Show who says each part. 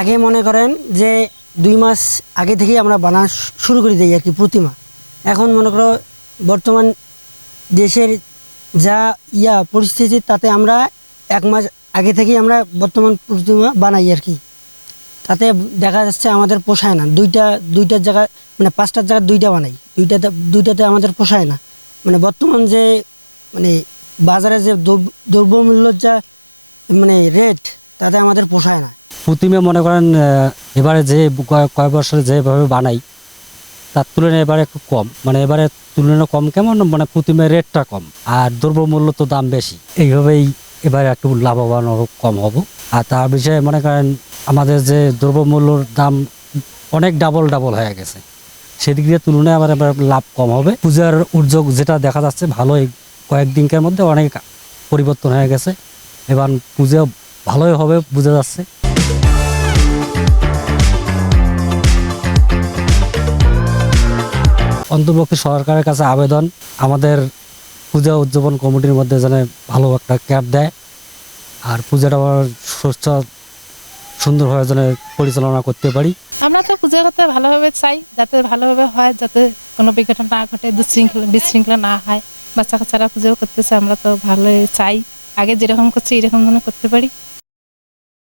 Speaker 1: আগে মনে করেন যে দুই মাস আগে থেকেই আমরা বানা শুরু করে দিই আর কি প্রতিমা। এখন মনে করো বর্তমান দেশের যা ইয়া পরিস্থিতি, তাতে আমরা এক মাস আগে থেকেই আমরা বর্তমান প্রতিমা বানাই আর কি। তাতে দেখা যাচ্ছে আমাদের পোষায় না। দুইটা দুইটার জায়গা মানে পাঁচটার জায়গায় দুইটা বানাই। দুইটাতে দুইটাতে আমাদের পোষায় না। মানে বর্তমান যে মানে বাজারে যে দ্রব- দ্রব্যমূল্যর যা মানে রেট তাতে আমাদের পোষায় না।
Speaker 2: প্রতিমা মনে করেন এবারে যে কয়- কয়েক বছরে যেভাবে বানাই, তার তুলনায় এবারে একটু কম। মানে এবারে তুলনায় কম কেমন? মানে প্রতিমার রেটটা কম আর দ্রব্যমূল্য তো দাম বেশি। এইভাবেই এবারে একটু লাভবান কম হব। আর তার বিষয়ে মনে করেন, আমাদের যে দ্রব্যমূল্যর দাম অনেক ডাবল ডাবল হয়ে গেছে। সেদিক দিয়ে তুলনায় আবার এবার লাভ কম হবে। পূজার উদ্যোগ যেটা দেখা যাচ্ছে, ভালোই। কয়েকদিনকার মধ্যে অনেক পরিবর্তন হয়ে গেছে। এবার পূজা ভালোই হবে, বোঝা যাচ্ছে। অন্তর্ভুক্ত সরকারের কাছে আবেদন, আমাদের পূজা উদযাপন কমিটির মধ্যে যেন ভালো একটা ক্যাব দেয় আর পূজাটা সুস্থ, সুন্দরভাবে যেন পরিচালনা করতে পারি।
Speaker 3: আমরা তো পূজা করতে ভালোভাবে চাই, যাতে ভালোভাবে হয়, যাতে কোনো বিঘটন না ঘটে দুশৃঙ্খলা বিশৃঙ্খলা না হয়। বাচ্চা কাচ্চারা পুজো করতেছে আমরা তো ভালোই চাই। আগে যেরকম করছি, এরকম যেন করতে পারি।